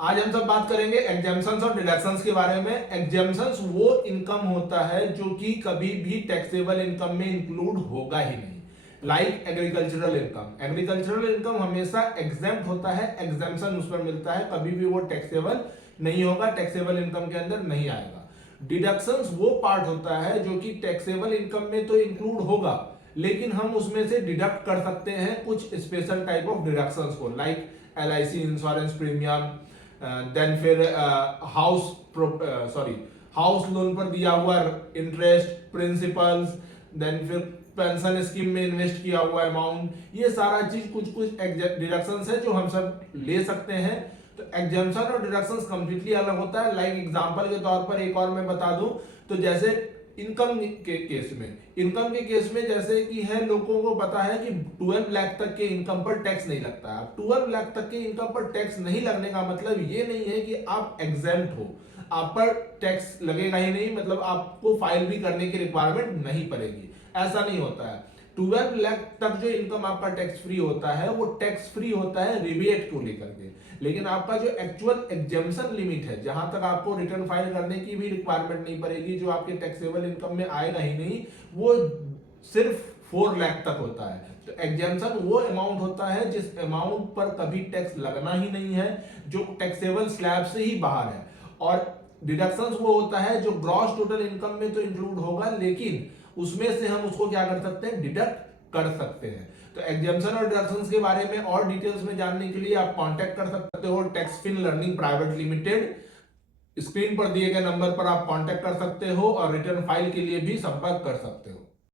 आज हम सब बात करेंगे एग्जेम्पशंस और डिडक्शंस के बारे में। एग्जेम्पशंस वो इनकम होता है जो कि कभी भी टैक्सेबल इनकम में इंक्लूड होगा ही नहीं। Like agricultural income, agricultural income हमेशा एग्जेम्प्ट होता है, एग्जेम्पशन उस पर मिलता है, कभी भी वो टैक्सेबल नहीं होगा, टैक्सेबल इनकम के अंदर नहीं आएगा। डिडक्शंस वो पार्ट होता है जो कि टैक्सेबल इनकम में तो इंक्लूड होगा, लेकिन हम उसमें से डिडक्ट कर सकते हैं कुछ स्पेशल टाइप ऑफ डिडक्शंस को, like LIC insurance premium, then फिर हाउस लोन पर दिया हुआ इंटरेस्ट, प्रिंसिपल्स, देन फिर पेंशन स्कीम में इन्वेस्ट किया हुआ अमाउंट, ये सारा चीज कुछ कुछ डिडक्शंस है जो हम सब ले सकते हैं। तो एग्जेम्पशन और डिडक्शंस कंप्लीटली अलग होता है। लाइक एग्जांपल के तौर पर एक और मैं बता दूं तो जैसे इनकम के केस में जैसे कि है, लोगों को पता है कि 12 लाख तक के इनकम पर टैक्स नहीं लगता है। 12 लाख तक के इनकम पर टैक्स नहीं लगने का मतलब ये नहीं है कि आप एग्जेम्प्ट हो, आप पर टैक्स लगेगा ही नहीं, मतलब आपको फाइल भी करने की रिक्वायरमेंट नहीं पड़ेगी, ऐसा नहीं होता है। 12 लाख तक जो इनकम आपका टैक्स फ्री होता है वो टैक्स फ्री होता है रिबेट को लेकर के, लेकिन आपका जो एक्चुअल एग्जेम्पशन लिमिट है, जहां तक आपको रिटर्न फाइल करने की भी रिक्वायरमेंट नहीं पड़ेगी, जो आपके टैक्सेबल इनकम में आएगा ही नहीं, वो सिर्फ 4 लाख तक होता है। तो एग्जेम्पशन वो अमाउंट होता है जिस अमाउंट पर कभी टैक्स लगना ही नहीं है, जो टैक्सेबल स्लैब से ही बाहर है। और डिडक्शंस वो होता है जो ग्रॉस टोटल इनकम में तो इंक्लूड होगा, लेकिन उसमें से हम उसको क्या कर सकते हैं, डिडक्ट कर सकते हैं। तो एग्जेम्पशन और डिडक्शंस के बारे में और डिटेल्स में जानने के लिए आप कांटेक्ट कर सकते हो टैक्सफिन लर्निंग प्राइवेट लिमिटेड। स्क्रीन पर दिए गए नंबर पर आप कांटेक्ट कर सकते हो और रिटर्न फाइल के लिए भी संपर्क कर सकते हो।